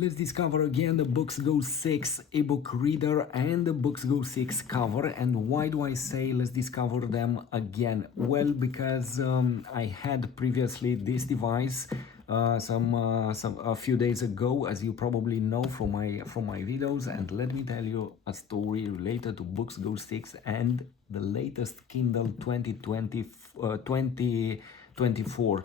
Let's discover again the BOOX Go 6 ebook reader and the BOOX Go 6 cover. And why do I say let's discover them again? Well, because I had previously this device a few days ago, as you probably know from my videos. And let me tell you a story related to BOOX Go 6 and the latest Kindle 2024.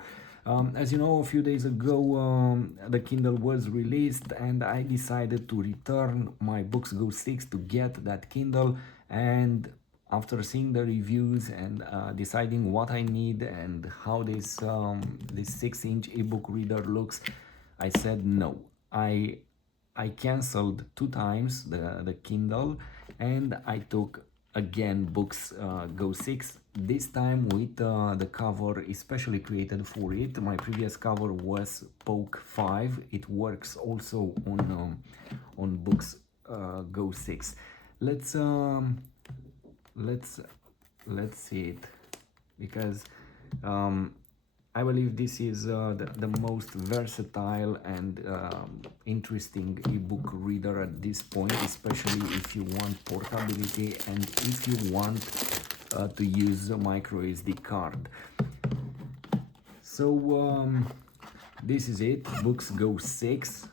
As you know, a few days ago the Kindle was released and I decided to return my BOOX Go 6 to get that Kindle. And after seeing the reviews and deciding what I need and how this 6-inch ebook reader looks, I said no. I canceled 2 times the Kindle and I took again BOOX Go 6, this time with the cover especially created for it. My previous cover was Poke 5. It works also on BOOX Go 6. Let's see it, because I believe this is the most versatile and interesting ebook reader at this point, especially if you want portability and if you want to use a MicroSD card. So this is it, BOOX Go 6.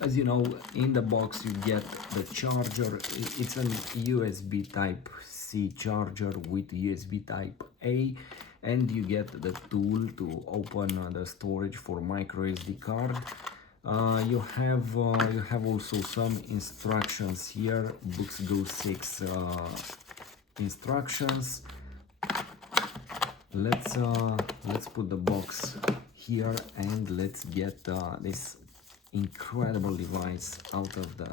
As you know, in the box you get the charger. It's an USB Type-C charger with USB Type-A, and you get the tool to open the storage for microSD card. You have also some instructions here, BOOX Go 6 instructions. Let's put the box here and let's get this incredible device out of the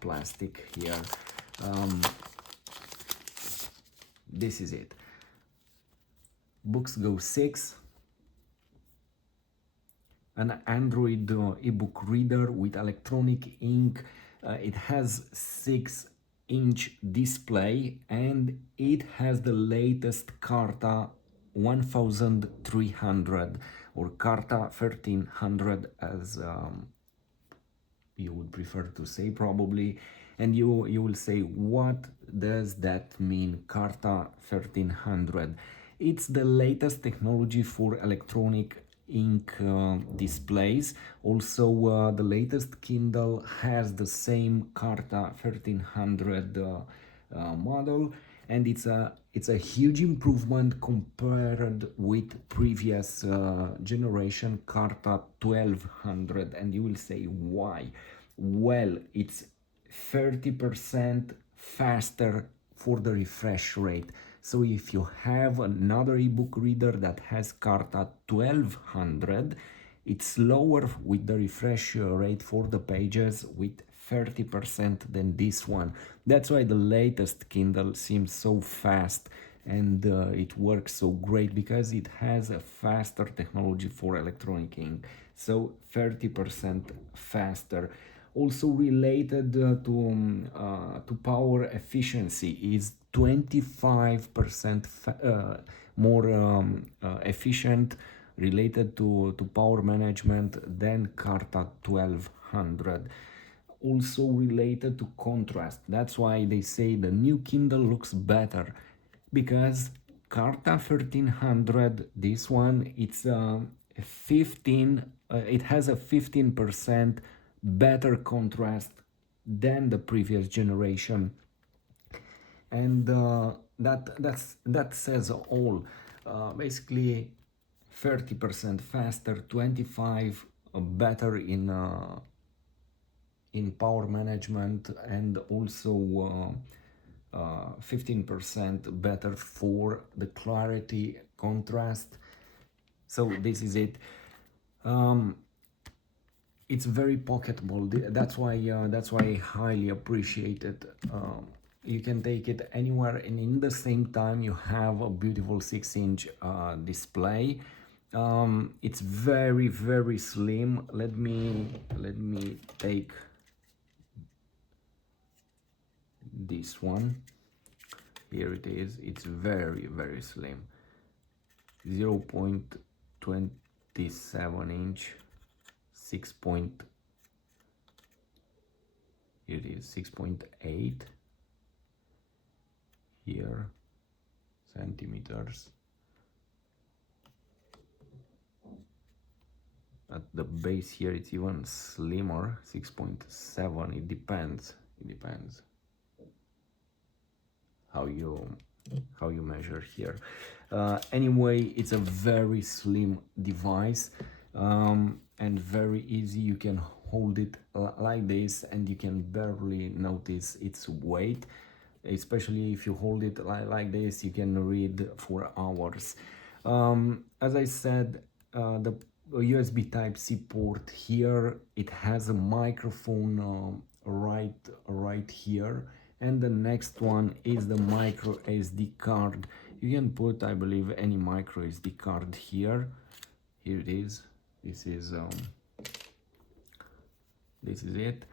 plastic here. This is it, BOOX Go 6, an Android ebook reader with electronic ink. It has 6-inch display and it has the latest Carta 1300 or Carta 1300, as you would prefer to say probably. And you will say, what does that mean, Carta 1300? It's the latest technology for electronic ink displays. Also the latest Kindle has the same Carta 1300 model, and it's a huge improvement compared with previous generation Carta 1200. And you will say, why? Well, it's 30% faster for the refresh rate. So if you have another ebook reader that has Carta 1200, it's slower with the refresh rate for the pages with 30% than this one. That's why the latest Kindle seems so fast and it works so great, because it has a faster technology for electronic ink. So 30% faster. Also related to power efficiency, is 25% more efficient related to power management than Carta 1200. Also related to contrast. That's why they say the new Kindle looks better, because Carta 1300, this one, it's it has a 15% better contrast than the previous generation, and that says all. Basically 30% faster, 25 better in power management, and also 15% better for the clarity, contrast. So this is it. It's very pocketable. That's why I highly appreciate it. You can take it anywhere, and in the same time you have a beautiful 6-inch display. It's very, very slim. Let me take this one. Here it is. It's very, very slim. 0.2 27-inch 6 point, it is 6.8 here centimeters. At the base here it's even slimmer, 6.7. It depends how you measure here. Anyway, it's a very slim device, and very easy. You can hold it like this and you can barely notice its weight. Especially if you hold it like this, you can read for hours. As I said, the USB Type-C port here, it has a microphone right here, and the next one is the MicroSD card. You can put, I believe, any MicroSD card here. Here it is. This is it.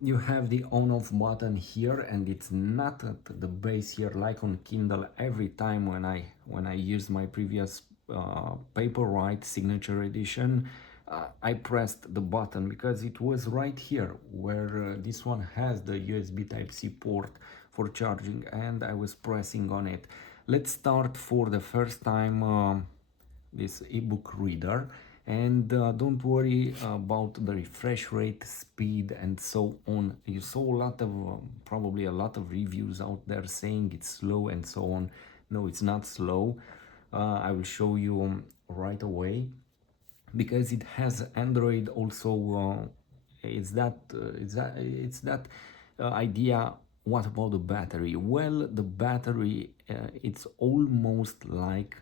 You have the on-off button here, and it's not at the base here like on Kindle. Every time when I used my previous Paperwhite Signature edition, I pressed the button because it was right here where this one has the USB Type-C port for charging, and I was pressing on it. Let's start for the first time this ebook reader, and don't worry about the refresh rate, speed, and so on. You saw a lot of probably a lot of reviews out there saying it's slow and so on. No, it's not slow. I will show you right away, because it has Android also. It's that idea. What about the battery? Well, the battery, it's almost like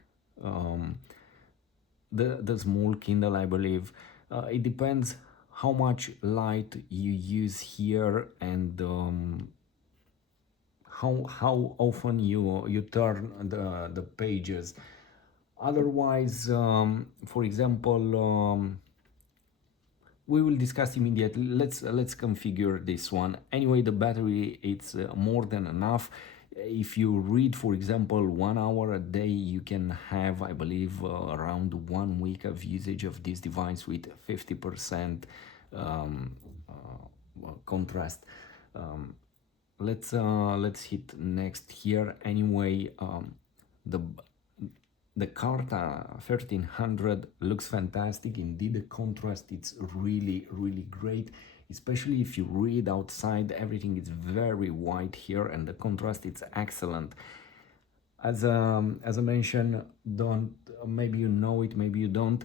the small Kindle, I believe. It depends how much light you use here, and how often you turn the pages. Otherwise, for example, we will discuss immediately. Let's configure this one. Anyway, the battery, it's more than enough. If you read, for example, 1 hour a day, you can have, I believe, around 1 week of usage of this device with 50% contrast. Let's hit next here. Anyway, the Carta 1300 looks fantastic. Indeed, the contrast, it's really great, especially if you read outside. Everything is very white here, and the contrast, it's excellent. As I mentioned, don't, maybe you know it, maybe you don't,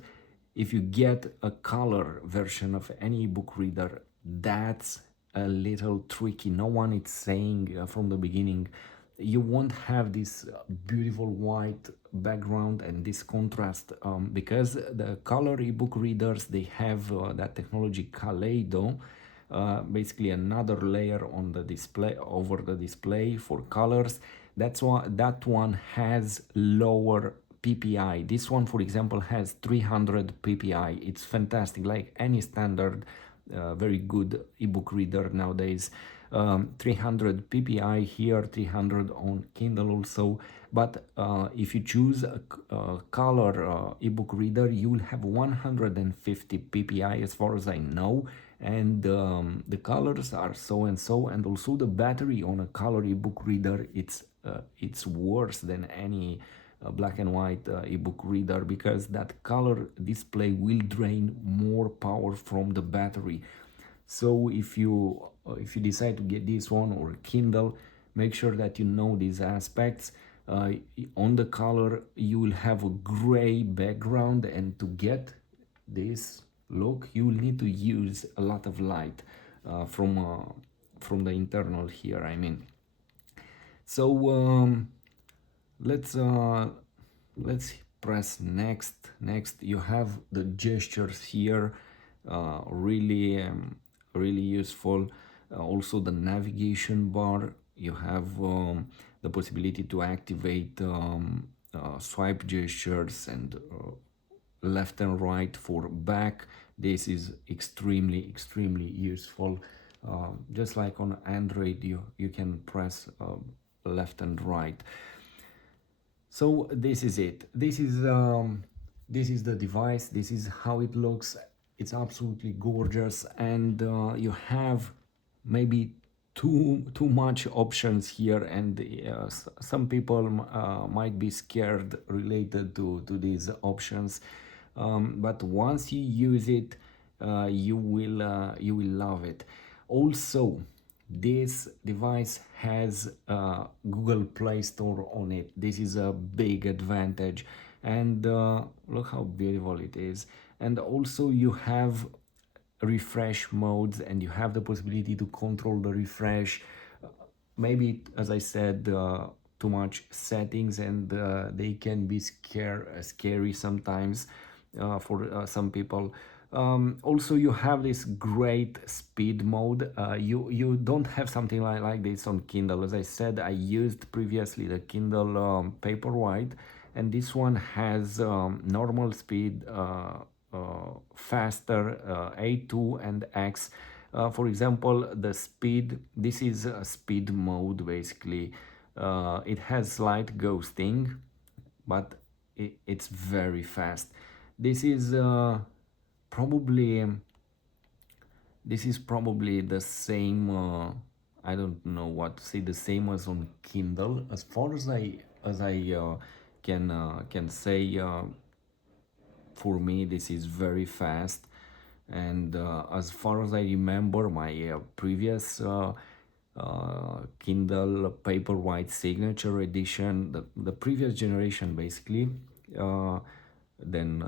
if you get a color version of any book reader, that's a little tricky. No one is saying from the beginning you won't have this beautiful white background and this contrast, because the color ebook readers, they have that technology Kaleido, basically another layer on the display, over the display for colors. That's why that one has lower PPI. This one, for example, has 300 PPI. It's fantastic, like any standard very good ebook reader nowadays. 300 PPI here, 300 on Kindle also. But if you choose a color ebook reader, you will have 150 PPI as far as I know, and the colors are so and so, and also the battery on a color ebook reader, it's worse than any black and white ebook reader, because that color display will drain more power from the battery. So if you decide to get this one or Kindle, make sure that you know these aspects. On the color, you will have a gray background, and to get this look, you will need to use a lot of light from the internal here, I mean. So let's press next. You have the gestures here, really useful. Also the navigation bar, you have the possibility to activate swipe gestures and left and right for back. This is extremely useful. Just like on Android, you can press left and right. So this is it. This is This is the device, this is how it looks. It's absolutely gorgeous, and you have maybe too much options here, and some people might be scared related to these options, but once you use it, you will love it. Also, this device has Google Play Store on it. This is a big advantage, and look how beautiful it is. And also you have refresh modes, and you have the possibility to control the refresh. Maybe, as I said, too much settings, and they can be scary sometimes for some people. Also, you have this great speed mode. You don't have something like this on Kindle. As I said, I used previously the Kindle Paperwhite, and this one has normal speed, faster, A2 and X. For example, the speed, this is a speed mode basically. It has slight ghosting, but it's very fast. This is probably this is probably the same. I don't know what to say. The same as on Kindle, as far as I can say. For me, this is very fast, and as far as I remember, my previous Kindle Paperwhite Signature edition, the previous generation basically, then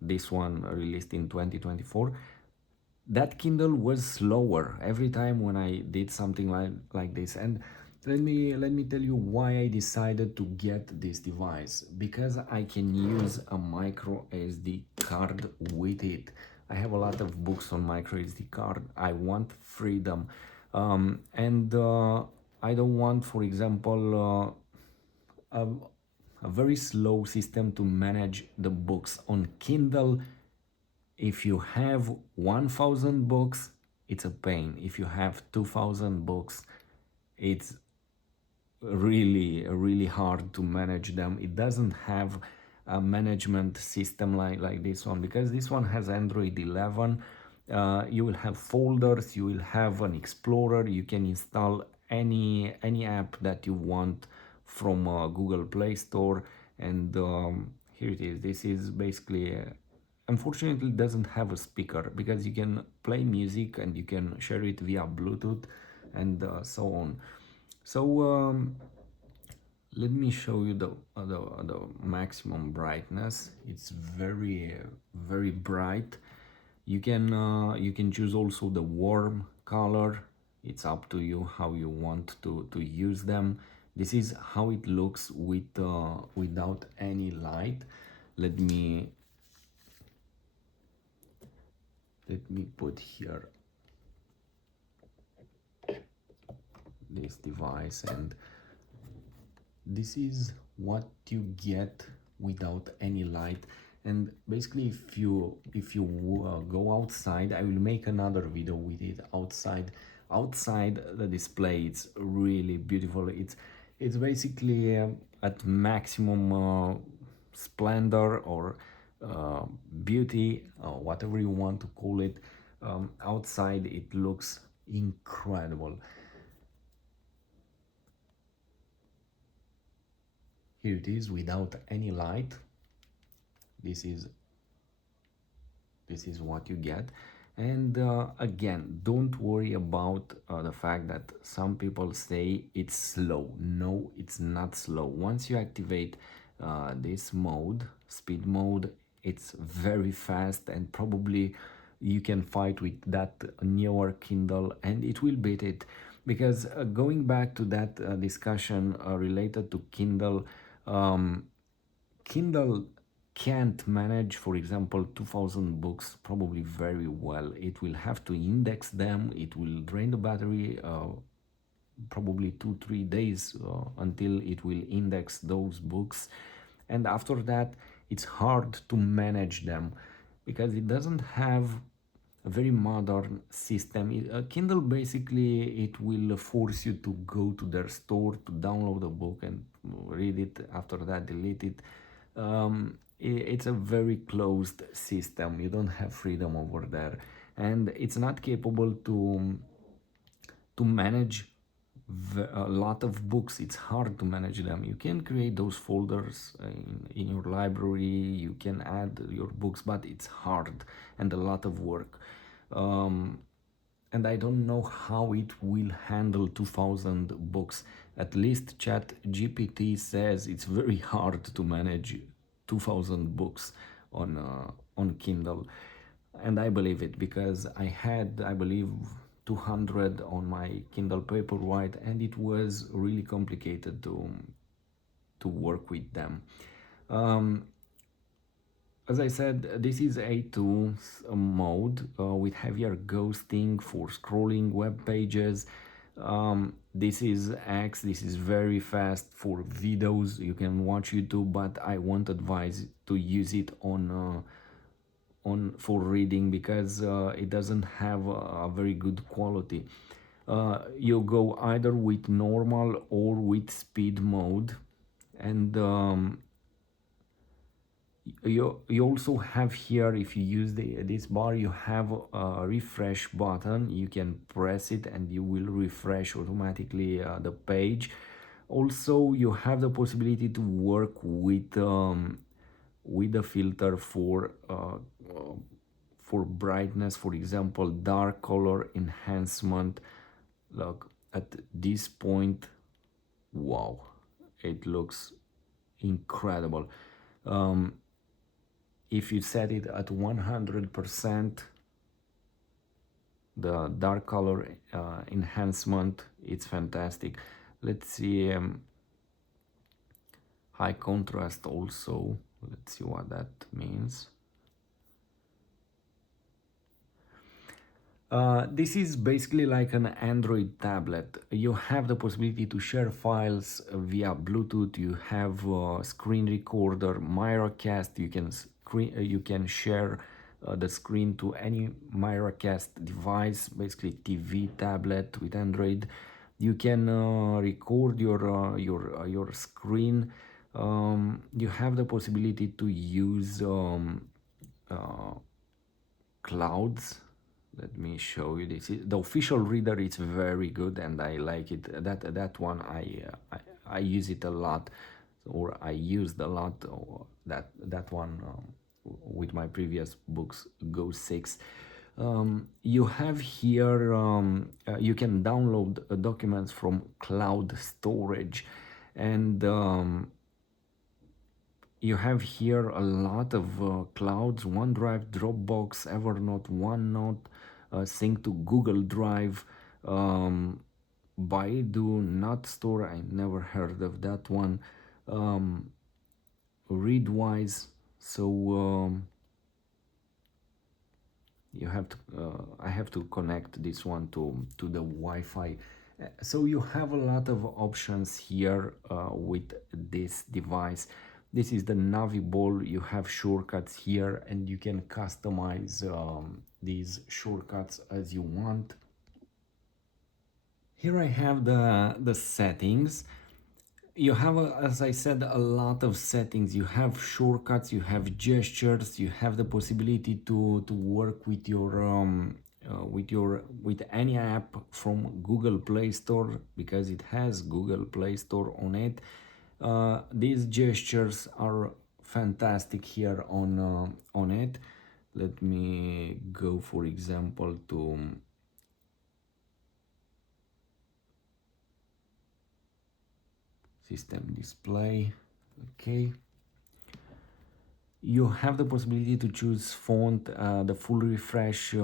this one released in 2024, that Kindle was slower every time when I did something like this. And let me tell you why I decided to get this device. Because I can use a micro SD card with it. I have a lot of books on micro SD card. I want freedom, and I don't want, for example, a very slow system to manage the books on Kindle. If you have 1000 books, it's a pain. If you have 2000 books, it's really hard to manage them. It doesn't have a management system like this one, because this one has Android 11. You will have folders, you will have an explorer, you can install any app that you want from Google Play Store. And here it is. This is basically unfortunately, it doesn't have a speaker, because you can play music and you can share it via Bluetooth, and so on. So let me show you the maximum brightness. It's very bright. You can choose also the warm color. It's up to you how you want to use them. This is how it looks without any light. Let me put here this device, and this is what you get without any light. And basically, if you go outside, I will make another video with it outside the display. It's really beautiful. It's basically at maximum splendor, or beauty, or whatever you want to call it. Outside it looks incredible. Here it is without any light. This is what you get. And again, don't worry about the fact that some people say it's slow. No, it's not slow. Once you activate this mode, speed mode, it's very fast, and probably you can fight with that newer Kindle and it will beat it. Because going back to that discussion related to Kindle, Kindle can't manage, for example, 2000 books probably very well. It will have to index them, it will drain the battery, probably 2-3 days until it will index those books. And after that, it's hard to manage them, because it doesn't have a very modern system. Kindle basically, it will force you to go to their store to download a book and read it, after that delete it. it's a very closed system. You don't have freedom over there, and it's not capable to manage a lot of books. It's hard to manage them. You can create those folders in your library, you can add your books, but it's hard and a lot of work. um, and I don't know how it will handle 2000 books. At least Chat GPT says it's very hard to manage 2000 books on Kindle, and I believe it because I had, I believe, 200 on my Kindle Paperwhite, and it was really complicated to work with them. Um, as I said, this is A2 mode with heavier ghosting for scrolling web pages. This is X, this is very fast for videos. You can watch YouTube, but I won't advise to use it on for reading because it doesn't have a very good quality. You go either with normal or with speed mode, and you also have here, if you use this bar, you have a refresh button. You can press it and you will refresh automatically the page. Also, you have the possibility to work with a filter for brightness, for example, dark color enhancement. Look at this point. Wow, it looks incredible. um, if you set it at 100%, the dark color enhancement, it's fantastic. Let's see, high contrast also. Let's see what that means. This is basically like an Android tablet. You have the possibility to share files via Bluetooth. You have a screen recorder, MicroSD. You can share the screen to any MicroSD device, basically TV, tablet with Android. You can record your screen. You have the possibility to use uh, clouds. Let me show you. This is the official reader. It's very good and I like it. That one I use it a lot, or I used a lot. That one with my previous books Go 6. You have here, you can download documents from cloud storage, and you have here a lot of clouds: OneDrive, Dropbox, Evernote, OneNote, sync to Google Drive, Baidu, NotStore, I never heard of that one, um, Readwise. So you have to I have to connect this one to the Wi-Fi. So you have a lot of options here with this device. This is the Naviball. You have shortcuts here and you can customize these shortcuts as you want. Here I have the settings. You have, as I said, a lot of settings. You have shortcuts, you have gestures, you have the possibility to work with any app from Google Play Store, because it has Google Play Store on it. These gestures are fantastic here on it. Let me go, for example, to system display. Okay, you have the possibility to choose font, the full refresh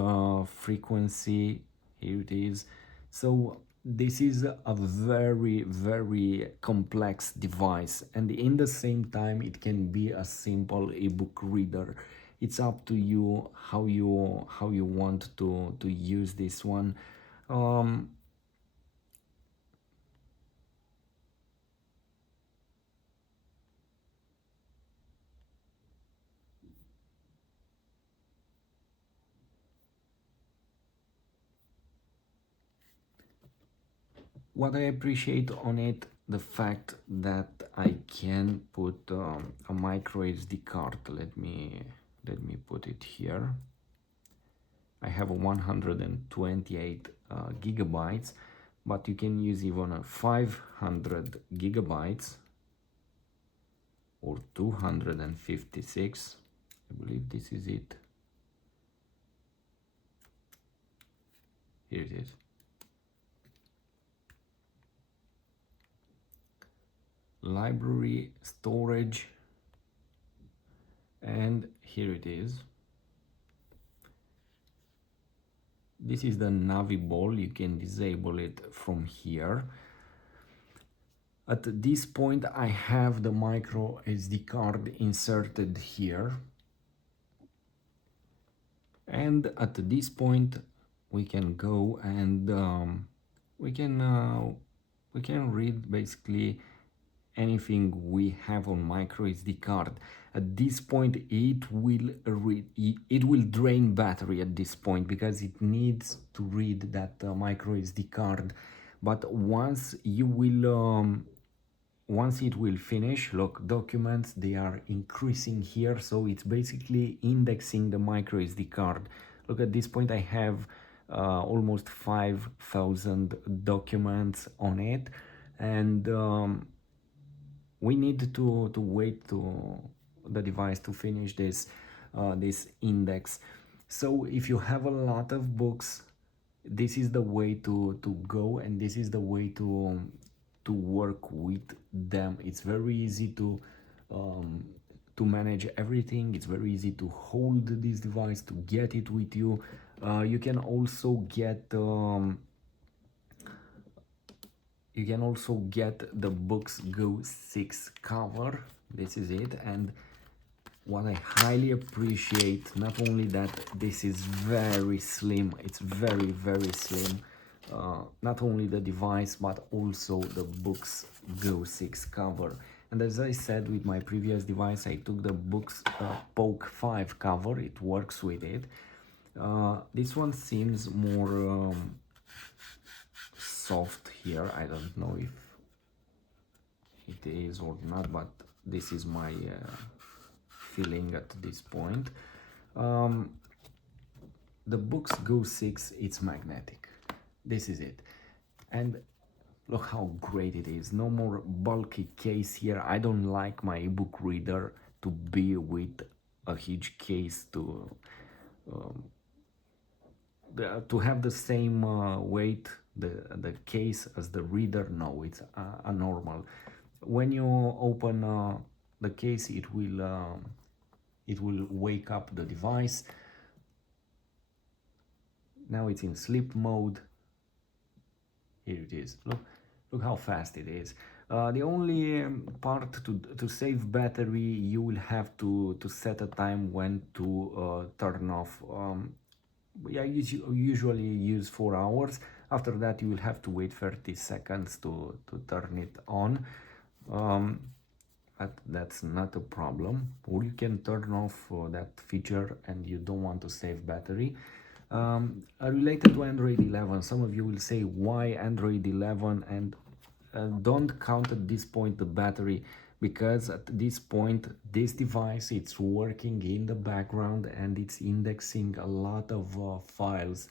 frequency. Here it is. So this is a very complex device, and in the same time it can be a simple ebook reader. It's up to you how you want to use this one. um, What I appreciate on it, the fact that I can put a micro SD card. Let me put it here. I have a 128 gigabytes, but you can use even a 500 gigabytes or 256. I believe this is it. Here it is. Library, storage, and here it is. This is the Navigable. You can disable it from here. At this point I have the micro SD card inserted here, and at this point we can go and we can read basically anything we have on micro SD card. At this point it will drain battery at this point because it needs to read that micro SD card. But once it will finish, look, documents, they are increasing here, so it's basically indexing the micro SD card. Look, at this point I have almost 5,000 documents on it, and we need to wait to the device to finish this this index. So if you have a lot of books, this is the way to go, and this is the way to work with them. It's very easy to manage everything. It's very easy to hold this device, to get it with you. You can also get the BOOX Go 6 cover. This is it. And what I highly appreciate, not only that this is very slim, it's very, very slim, not only the device but also the BOOX Go 6 cover. And as I said with my previous device, I took the BOOX Poke 5 cover. It works with it. This one seems more soft here. I don't know if it is or not, but this is my feeling at this point. The BOOX Go 6, it's magnetic. This is it. And look how great it is. No more bulky case here. I don't like my ebook reader to be with a huge case to have the same weight, the case as the reader. No, it's a normal. When you open the case, it will wake up the device. Now it's in sleep mode. Here it is. Look how fast it is. The only part to save battery, you will have to set a time when to turn off. I usually use 4 hours. After that you will have to wait 30 seconds to turn it on. But that's not a problem. Or you can turn off that feature and you don't want to save battery. Related to Android 11, some of you will say why Android 11, and don't count at this point the battery, because at this point this device, it's working in the background and it's indexing a lot of files,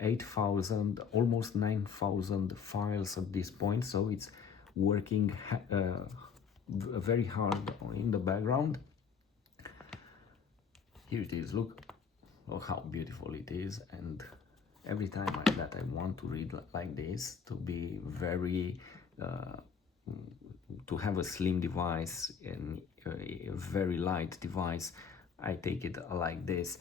8,000, almost 9,000 files at this point, so it's working very hard in the background. Here it is. Look how beautiful it is. And every time that I want to read like this, to be very to have a slim device and a very light device, I take it like this,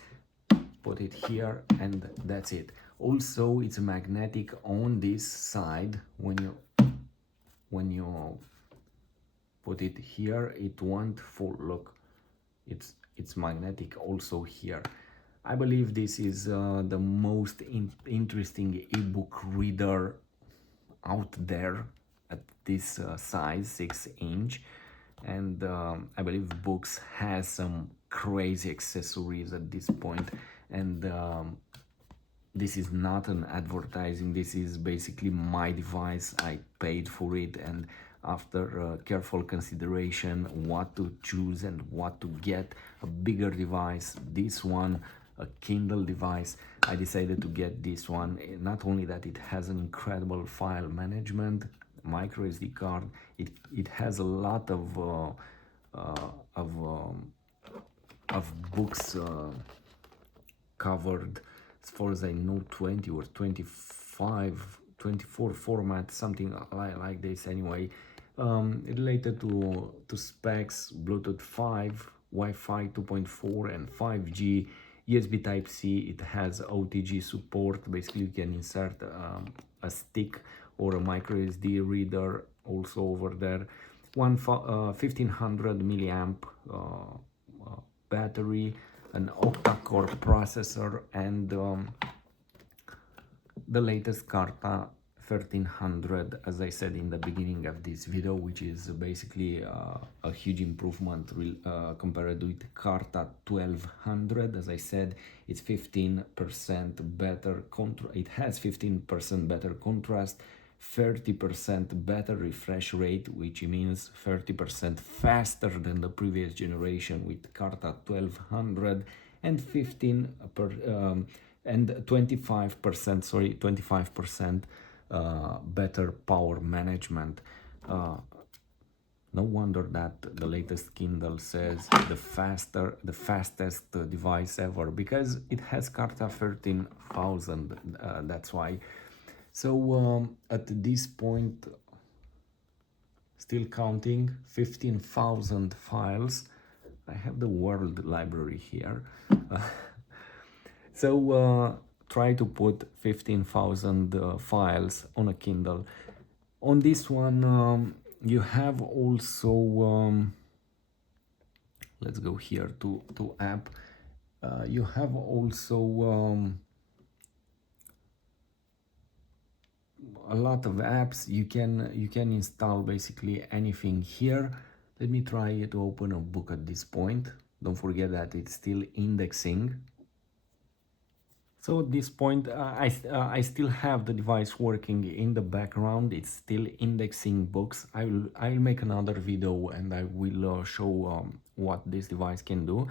put it here, and that's it. Also, it's magnetic on this side. When you put it here, it won't fall. Look, it's magnetic also here. I believe this is the most interesting ebook reader out there at this size, 6-inch, and I believe BOOX has some crazy accessories at this point, and this is not an advertising, this is basically my device. I paid for it, and after careful consideration what to choose and what to get, a bigger device, this one, a Kindle device, I decided to get this one. Not only that, it has an incredible file management, MicroSD card, it has a lot uh, of um, of books covered, as far as I know, 20 or 25, 24 format, something like this anyway. Related to specs, Bluetooth 5, Wi-Fi 2.4 and 5G, USB Type-C. It has OTG support. Basically, you can insert a stick or a microSD reader also over there. 1500 milliamp battery, an octa-core processor, and the latest Carta 1300, as I said in the beginning of this video, which is basically a huge improvement compared with Carta 1200. As I said, it's 15% better it has 15% better contrast, 30% better refresh rate, which means 30% faster than the previous generation with Carta 1200, and 25% better power management. No wonder that the latest Kindle says the fastest device ever, because it has Carta 13,000. That's why. So at this point, still counting, 15,000 files. I have the world library here. So try to put 15,000 files on a Kindle. On this one, you have also, let's go here to app. You have also a lot of apps. You can install basically anything here. Let me try to open a book at this point. Don't forget that it's still indexing. So at this point, I still have the device working in the background. It's still indexing books. I'll make another video and I will show what this device can do.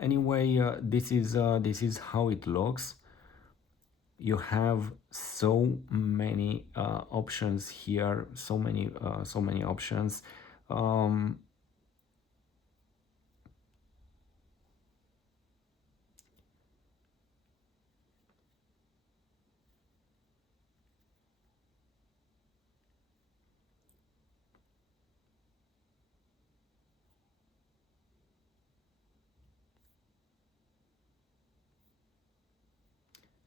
Anyway, this is how it looks. You have so many options here, so many options.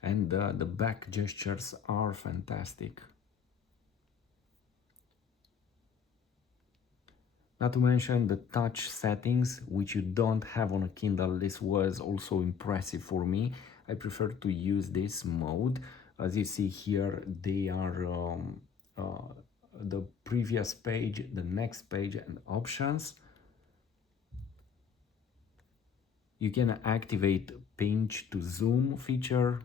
And the back gestures are fantastic. Not to mention the touch settings, which you don't have on a Kindle. This was also impressive for me. I prefer to use this mode. As you see here, they are the previous page, the next page, and options. You can activate pinch to zoom feature.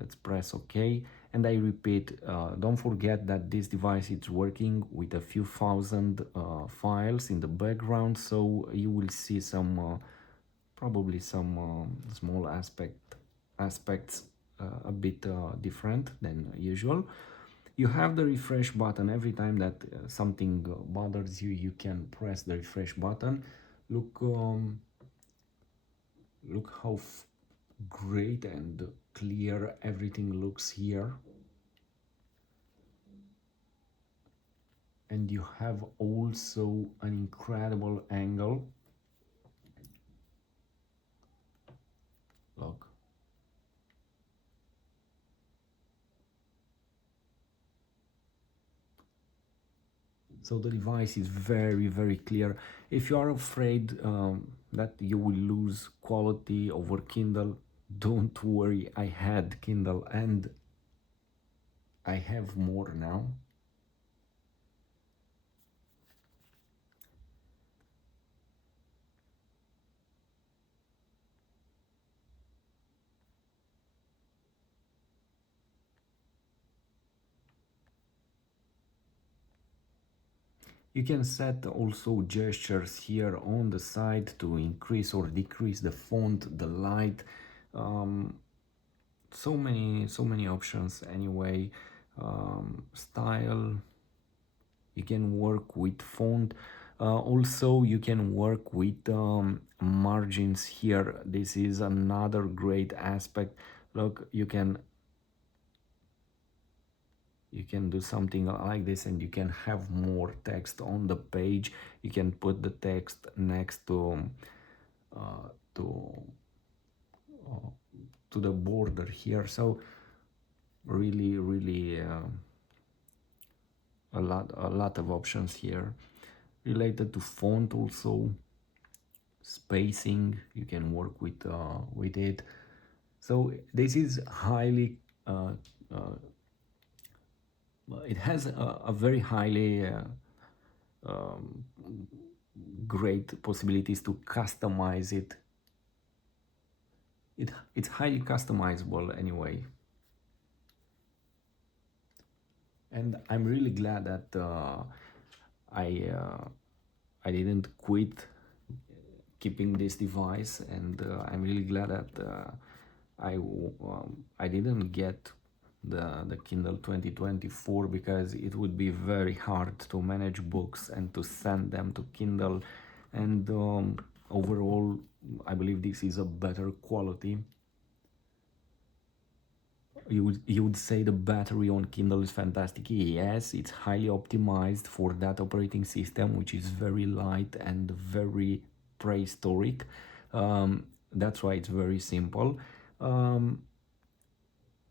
Let's press OK. And I repeat, don't forget that this device is working with a few thousand files in the background, so you will see some probably some small aspects a bit different than usual. You have the refresh button. Every time that something bothers you, you can press the refresh button. Look how great and clear everything looks here. And you have also an incredible angle. Look. So the device is very clear. If you are afraid that you will lose quality over Kindle, don't worry. I had Kindle and I have more now. You can set also gestures here on the side to increase or decrease the font, the light. Um, so many options anyway. Style, you can work with font. Also you can work with margins here. This is another great aspect. Look, you can do something like this and you can have more text on the page. You can put the text next to uh, to uh, the border here. So really a lot of options here related to font. Also spacing, you can work with it. So this is highly it has a very highly um, great possibilities to customize it. It's highly customizable anyway, and I'm really glad that I uh, I didn't quit keeping this device, and I'm really glad that I didn't get the Kindle 2024, because it would be very hard to manage books and to send them to Kindle, and overall I believe this is a better quality. You would say the battery on Kindle is fantastic. Yes, it's highly optimized for that operating system, which is very light and very prehistoric. That's why it's very simple. Um,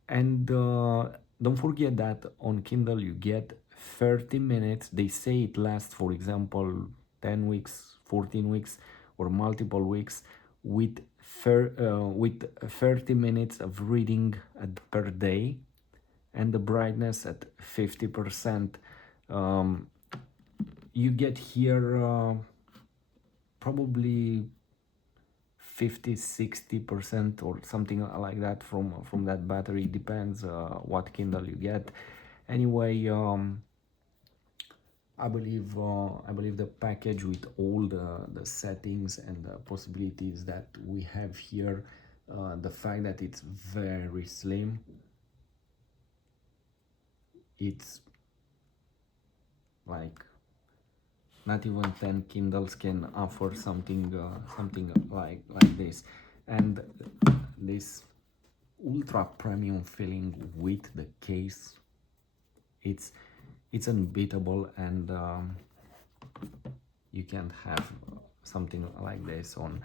and don't forget that on Kindle you get 30 minutes. They say it lasts, for example, 10 weeks, 14 weeks, or multiple weeks, with with 30 minutes of reading per day, and the brightness at 50%. Um, you get here probably 50-60% or something like that from that battery. Depends what Kindle you get. Anyway, I believe the package with all the settings and the possibilities that we have here, the fact that it's very slim, it's like not even 10 Kindles can offer something like this. And this ultra premium feeling with the case, it's unbeatable, and you can't have something like this on,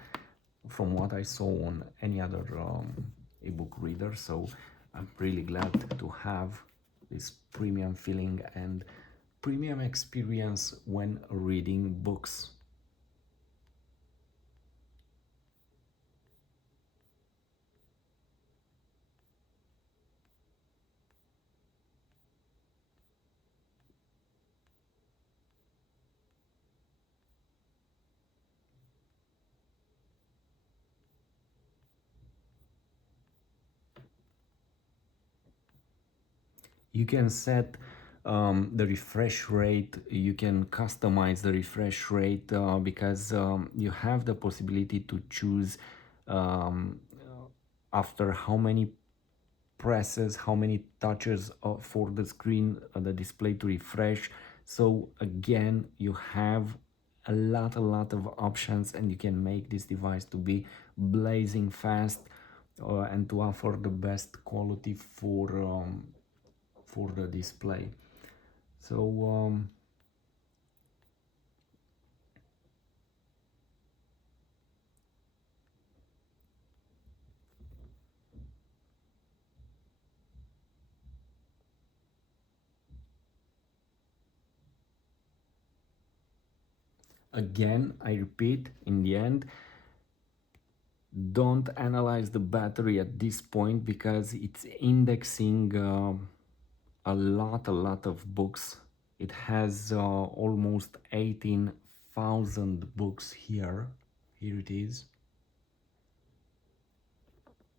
from what I saw, on any other ebook reader. So I'm really glad to have this premium feeling and premium experience when reading books. You can set the refresh rate. You can customize the refresh rate, because you have the possibility to choose um, after how many presses, how many touches for the screen, the display to refresh. So again, you have a lot of options, and you can make this device to be blazing fast, and to offer the best quality for the display. So again, I repeat, in the end, don't analyze the battery at this point, because it's indexing a lot of books. It has almost 18,000 books here. Here it is,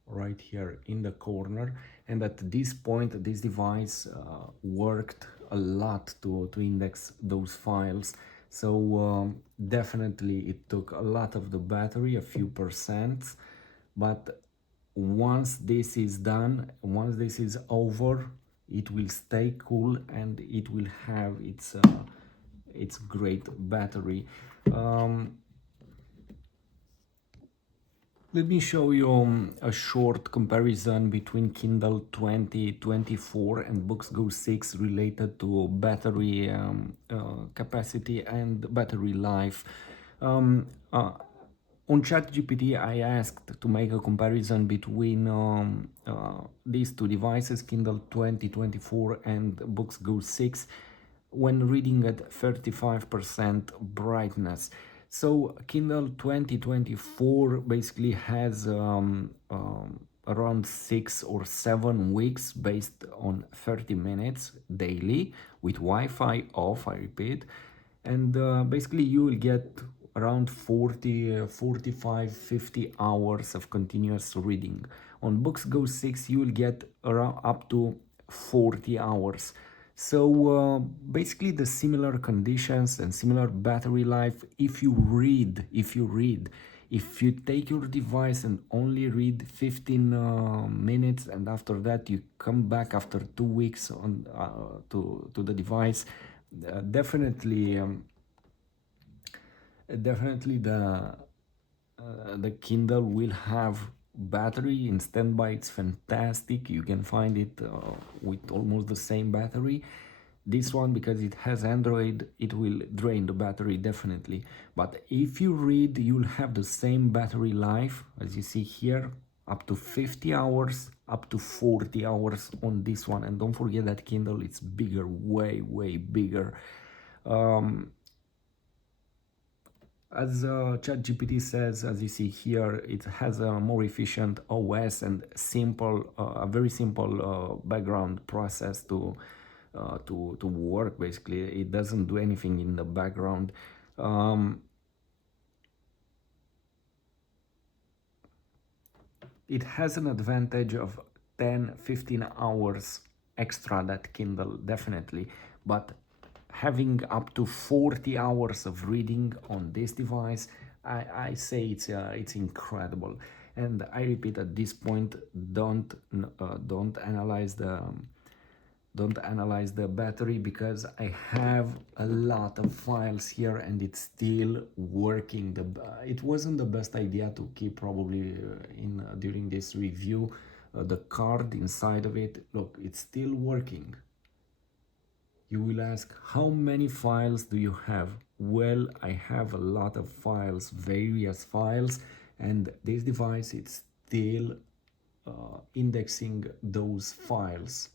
right here in the corner. And at this point, this device worked a lot to index those files. So definitely it took a lot of the battery, a few percent, but once this is done, once this is over, it will stay cool and it will have its great battery. Um, Let me show you a short comparison between Kindle 2024 and Books Go 6 related to battery capacity and battery life. Um, uh, on ChatGPT, I asked to make a comparison between these two devices, Kindle 2024 and Books Go 6, when reading at 35% brightness. So Kindle 2024 basically has around 6 or 7 weeks based on 30 minutes daily with Wi-Fi off, I repeat. And basically you will get around 40, 45, 50 hours of continuous reading. On Books Go 6 you will get around up to 40 hours. So basically the similar conditions and similar battery life. If you read, if you take your device and only read 15 minutes, and after that you come back after 2 weeks on to the device, definitely definitely the Kindle will have battery in standby. It's fantastic. You can find it with almost the same battery. This one, because it has Android, it will drain the battery definitely. But if you read, you'll have the same battery life as you see here, up to 50 hours, up to 40 hours on this one. And don't forget that Kindle, it's bigger, way bigger. Um, as ChatGPT says, as you see here, it has a more efficient OS and a very simple background process to work. Basically, it doesn't do anything in the background. Um, it has an advantage of 10-15 hours extra, that Kindle, definitely, but having up to 40 hours of reading on this device, I say it's incredible. And I repeat, at this point, don't analyze the battery, because I have a lot of files here and it's still working. It wasn't the best idea to keep probably in during this review the card inside of it. Look, it's still working. You will ask, how many files do you have? Well, I have a lot of files, various files, and this device is still indexing those files.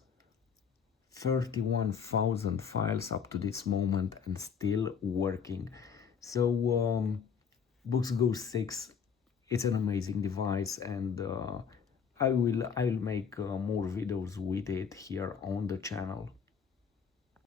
31,000 files up to this moment and still working. So Books Go 6, it's an amazing device, and I'll make more videos with it here on the channel.